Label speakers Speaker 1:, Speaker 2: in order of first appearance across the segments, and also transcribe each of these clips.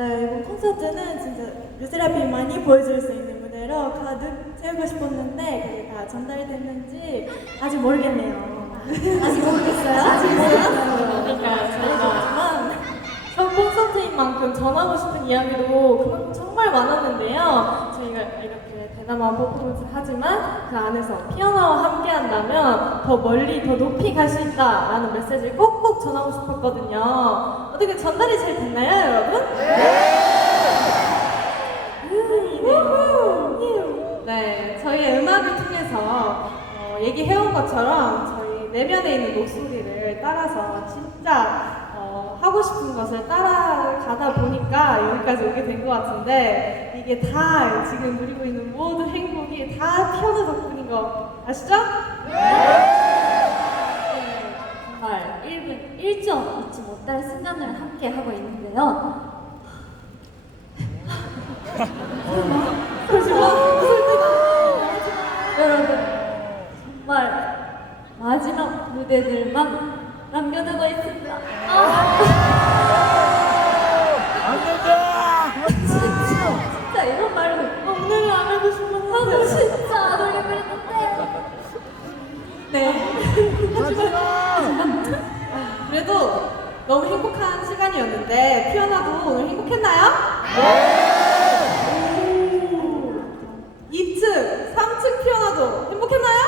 Speaker 1: 네,
Speaker 2: 이번 콘서트는 진짜 르세라핌만이 보여줄 수 있는 무대로 가득 채우고 싶었는데 그게 다 전달이 됐는지 아직 모르겠네요.
Speaker 1: 아직 모르겠어요? 아직 모르겠어요.
Speaker 3: 그러니까 저희가 첫 콘서트인 만큼 전하고 싶은 이야기도 정말 많았는데요. 저희가 이렇게 대담한 퍼포먼스를 하지만 그 안에서 피아노와 함께 한다면 더 멀리 더 높이 갈 수 있다라는 메시지를 꼭꼭 전하고 싶었거든요. 어떻게 전달이 잘 됐나요, 여러분? 네. 네, 저희의 음악을 통해서 어, 얘기해온 것처럼 저희 내면에 있는 목소리를 따라서 진짜 어, 하고 싶은 것을 따라 가다 보니까 여기까지 오게 된 것 같은데 이게 다 지금 누리고 있는 모든 행복이 다 피아노 덕분인 거 아시죠?
Speaker 1: 네, 정말 1분 1점 잊지 못할 순간을 함께 하고 있는데요. 여러분, 정말 마지막 무대들만 남겨두고 있습니다. 아,
Speaker 3: 너무 행복한 시간이었는데 피아노도 오늘 행복했나요? 오. 2층, 3층 피아노도 행복했나요?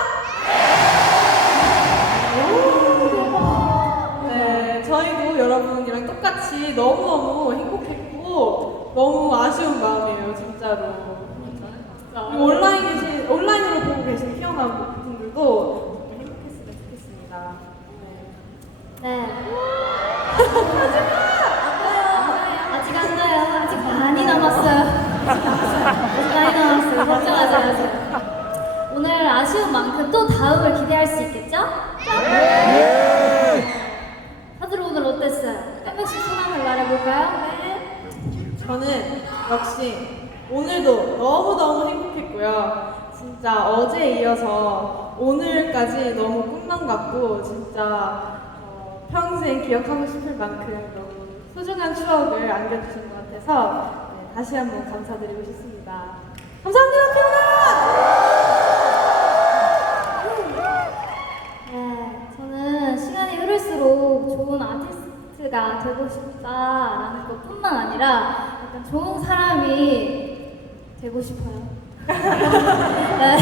Speaker 3: 오. 네, 저희도 여러분이랑 똑같이 너무너무 행복했고 너무 아쉬운 마음이에요, 진짜로. 그리고 온라인 온라인으로 보고 계신 피아노 분들도 행복했으면 좋겠습니다. 네.
Speaker 1: 네. 아직 안 가요. 아직 많이 남았어요. 아직 많이 남았어요. 걱정하지 마세요. 오늘 아쉬운 만큼 또 다음을 기대할 수 있겠죠? 다들 오늘 어땠어요? 한 명씩 소감을 말해볼까요? 네.
Speaker 3: 저는 역시 오늘도 너무너무 행복했고요. 진짜 어제 이어서 오늘까지 너무 꿈만 같고 진짜 어, 평생 기억하고 싶을 만큼 너무 소중한 추억을 안겨주신 것 같아서 네, 다시 한번 감사드리고 싶습니다. 감사합니다, 피오나!
Speaker 1: 네, 저는 시간이 흐를수록 좋은 아티스트가 되고 싶다라는 것뿐만 아니라 좋은 사람이 되고 싶어요. 네.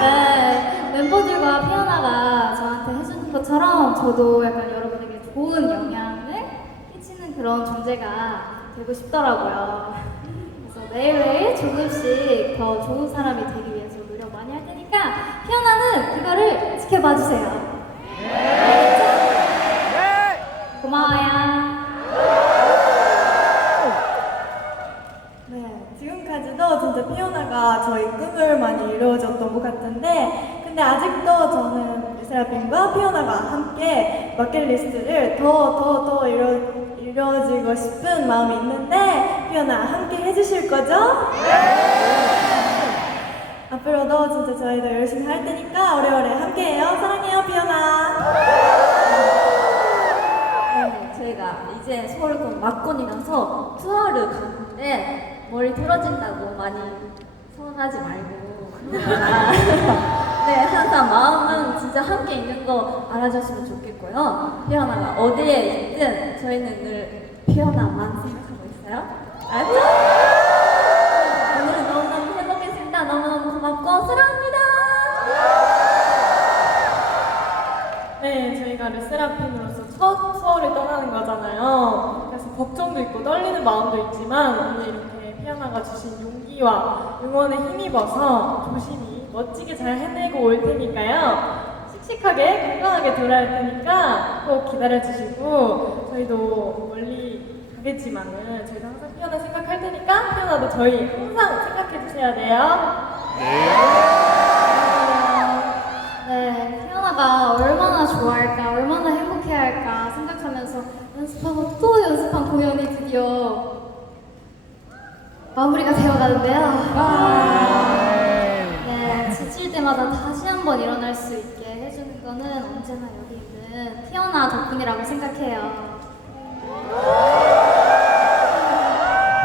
Speaker 1: 네, 멤버들과 피아나가 저한테 해주는 것처럼 저도 약간 여러분에게 좋은 영향을 끼치는 그런 존재가 되고 싶더라고요. 그래서 매일매일 조금씩 더 좋은 사람이 되기 위해서 노력 많이 할 테니까 피아나는 그거를 지켜봐 주세요.
Speaker 2: 저희 꿈을 많이 이루어졌던 것 같은데 근데 아직도 저는 르세라핌과 피오나가 함께 버킷리스트를 더 더 더 이뤄, 이루어지고 싶은 마음이 있는데 피오나 함께 해주실 거죠? 앞으로도 진짜 저희도 열심히 할 테니까 오래오래 함께해요. 사랑해요, 피오나.
Speaker 1: 네, 저희가 이제 서울 곧 막곤이라서 투어를 가는데 머리 틀어진다고 많이 서운하지 말고. 네 항상 마음은 진짜 함께 있는 거 알아주시면 좋겠고요. 피어나가 어디에 있든 저희는 늘 피어나만 생각하고 있어요. 알죠? 오늘은 너무너무 행복했습니다. 너무너무 고맙고 사랑합니다.
Speaker 3: 네, 저희가 르세라핌으로서 첫 투어를 떠나는 거잖아요. 그래서 걱정도 있고 떨리는 마음도 있지만 오늘 이렇게 피아나가 주신 용기와 응원에 힘입어서 조심히 멋지게 잘 해내고 올 테니까요. 씩씩하게 건강하게 돌아올 테니까 꼭 기다려주시고 저희도 멀리 가겠지만은 저희도 항상 피아나 생각할 테니까 피아나도 저희 항상 생각해 주셔야 돼요.
Speaker 1: 네, 태연아가 얼마나 좋아할까, 얼마나 행복해할까 생각하면서 연습하고 또 연습한 공연이 드디어 마무리가 되어가는데요. 네, 지칠 때마다 다시 한번 일어날 수 있게 해주는 이거는 언제나 여기 있는 티어나 덕분이라고 생각해요.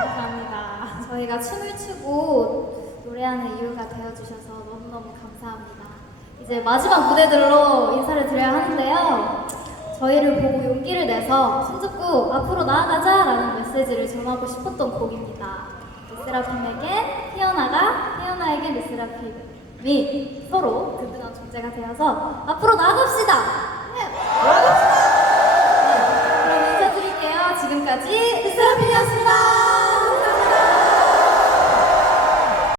Speaker 1: 감사합니다. 저희가 춤을 추고 노래하는 이유가 되어주셔서 너무너무 감사합니다. 이제 마지막 무대들로 인사를 드려야 하는데요. 저희를 보고 용기를 내서 손잡고 앞으로 나아가자라는 메시지를 전하고 싶었던 곡입니다. 르세라핌에게 피어나가, 피어나에게 르세라핌이 서로 든든한 존재가 되어서 앞으로 나아갑시다! 네.